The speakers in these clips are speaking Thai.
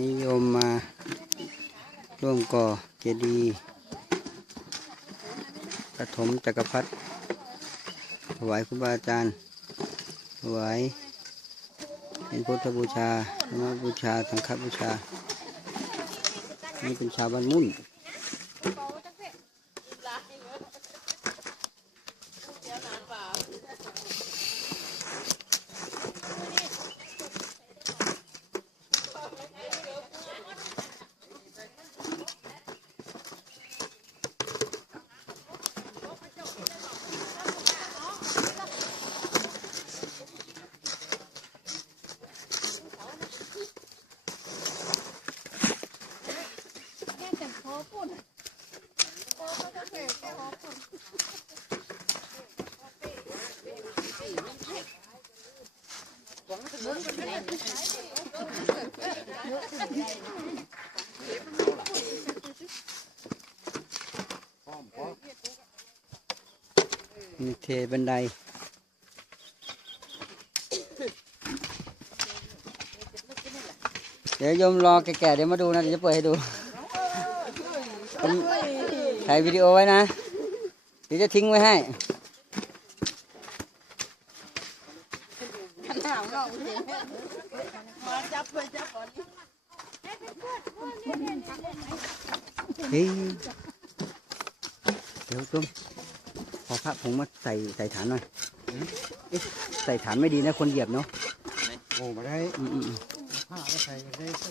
นิยมมาร่วมก่อเจดีย์ปฐมจักรพรรดิถวายครูบาอาจารย์ถวายเป็นพุทธบูชาธรรมบูชาสังฆบูชา นี่เป็นชาวบ้านมุ่น มีเทบันได เดี๋ยวโยมรอแก่ๆเดี๋ยวมาดูนะเดี๋ยวจะเปิดให้ดู ผมถ่ายวิดีโอไว้นะ เดี๋ยวจะทิ้งไว้ให้เฮ้ยเดี๋ยวตุ้มขอพระผงมาใส่ใส่ฐานหน่อยเอ๊ะใส่ฐานไม่ดีนะคนเหยียบเนาะ โอ้มาได้อืมอืมอืมผ้าไปใส่ได้สิ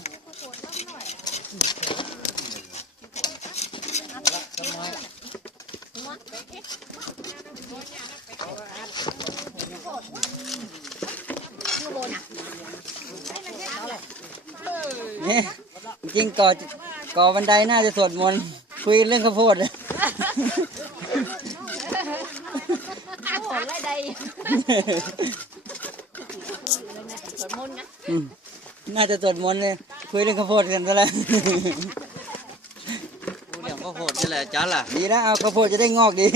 เป็นกล้วยนั่นปั้นนั่นนั่นสวนไปนะโอ้นี่นะกล้วยไข่จำได้ยังน้องก็ดูมั้งเนี่ยจริงๆก่อก่อบันไดน่าจะสวดมนต์คุยเรื่องข้าวโพดเลยข้าวไรใดสวนมนต์นะอืมน่าจะสวดมนต์เลย คุยเรื่องข้าวโพดกันซะแล้วเดี๋ยวก็โหดนี่แหละจ้าล่ะดีนะเอาข้าวโพดจะได้งอกดี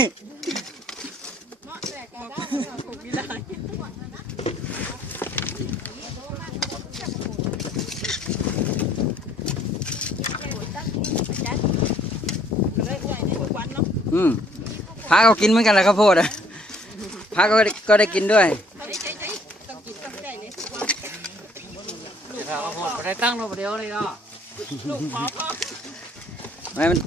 อืมพระก็กินเหมือนกันแหละข้าวโพดอะพระก็ได้ก็ได้กินด้วย เราโหดไปได้ตั้งลงเดียวเลยเนาะ ไม่มัน